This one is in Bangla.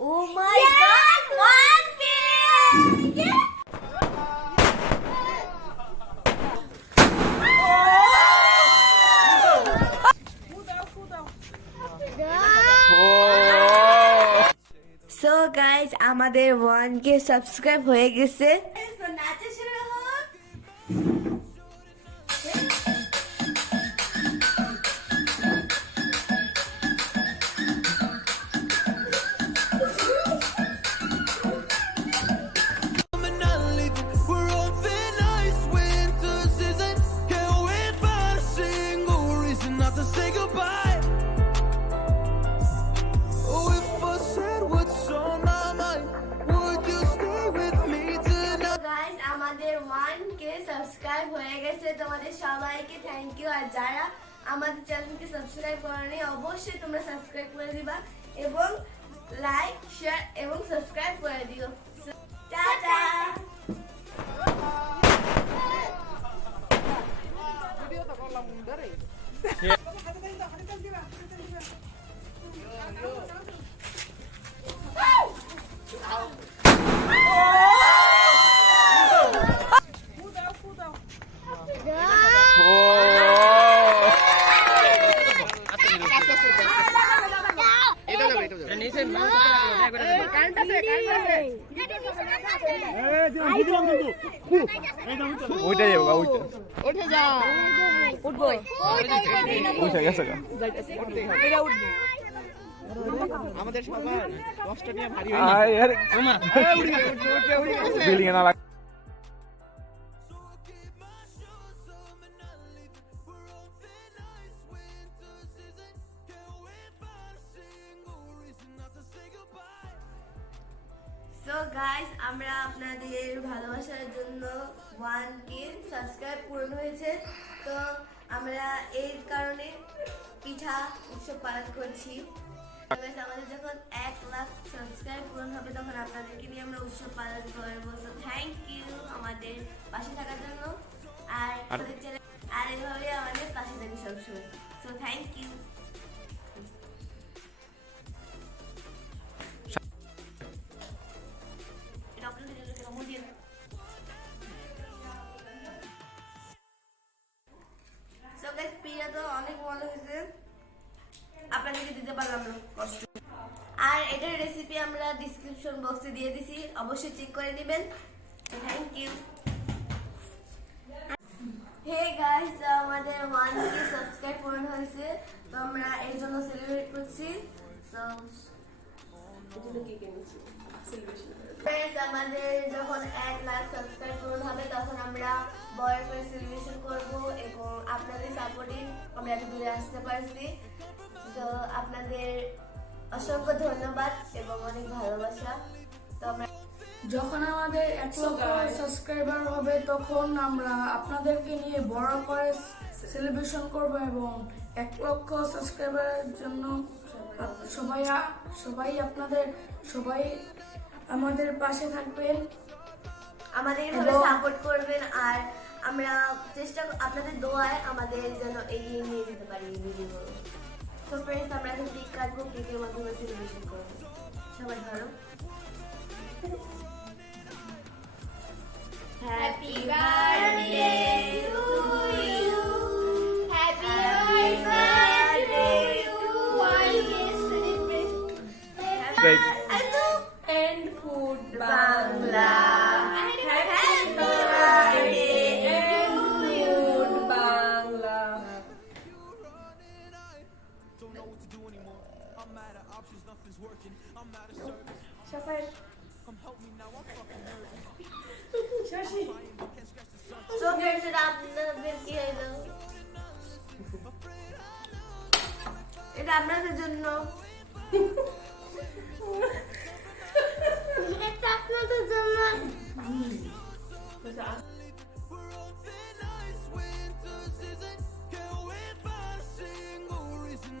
Oh my god, 1K! Yeah. So guys, আমাদের 1K সাবস্ক্রাইব হয়ে গেছে। So নাচা শুরু হোক। সাবস্ক্রাইব হয়ে গেছে, তোমাদের সবাইকে থ্যাংক ইউ। আর যারা আমাদের চ্যানেলকে সাবস্ক্রাইব করনি অবশ্যই তোমরা সাবস্ক্রাইব করে দিবা এবং লাইক শেয়ার এবং সাবস্ক্রাইব করে দিও। টাটা। ভিডিওটা করলাম ধরে আমাদের সবার কষ্ট নিয়ে ভারী হয়ে So guys, আমরা আপনাদের ভালোবাসার জন্য 1K সাবস্ক্রাইব পূরণ হয়েছে, তো আমরা এই কারণে পিঠা উৎসব পালন করছি। আমাদের যখন 1 লাখ সাবস্ক্রাইব পূরণ হবে তখন আপনাদেরকে নিয়ে আমরা উৎসব পালন করবো। তো থ্যাংক ইউ আমাদের পাশে থাকার জন্য, আর এভাবে আমাদের পাশে থাকি সবসময়। So thank you. অনেক মজা হয়েছে, আপনাদেরকে দিতে পারলাম না, কষ্ট। আর এটার রেসিপি আমরা ডেসক্রিপশন বক্সে দিয়ে দিছি, অবশ্যই চেক করে নেবেন। Thank you. হে গাইস, আমাদের 1K সাবস্ক্রাইব পূরণ হয়েছে, তো আমরা এর জন্য সেলিব্রেট করছি। তো এগুলো কি কিনেছি সেলিব্রেশন। আমাদের যখন 1 লাখ সাবস্ক্রাইব পূরণ হবে তখন আমরা বড় করে সেলিব্রেশন করব এবং আপনাদের সাপোর্টে আমরা এত দূরে আসতে পারছি। তো আপনাদের অসংখ্য ধন্যবাদ এবং অনেক ভালোবাসা। তো আমরা যখন আমাদের 1 লক্ষ সাবস্ক্রাইবার হবে তখন আমরা আপনাদেরকে নিয়ে বড় করে সেলিব্রেশন করব এবং 1 লক্ষ সাবস্ক্রাইবারের জন্য সবাই আমাদের পাশে থাকবেন, আমাদের এভাবে সাপোর্ট করবেন। আর আমরা চেষ্টা আপনাদের দোয়ায় আমাদের যেন এগিয়ে নিয়ে যেতে পারি এই ভিডিওগুলো। তো ফ্রেন্ডস, আমরা এখন কেক কাটবো, কেকের মাধ্যমে সেলিব্রেশন করবো। সবাই ধরো। Happy birthday to you, happy birthday to you. And Food Bangla. Happy birthday to Food Bangla. Shafar. Shashi. So guys, আপনাদের কি হলো? এটা আপনাদের জন্য।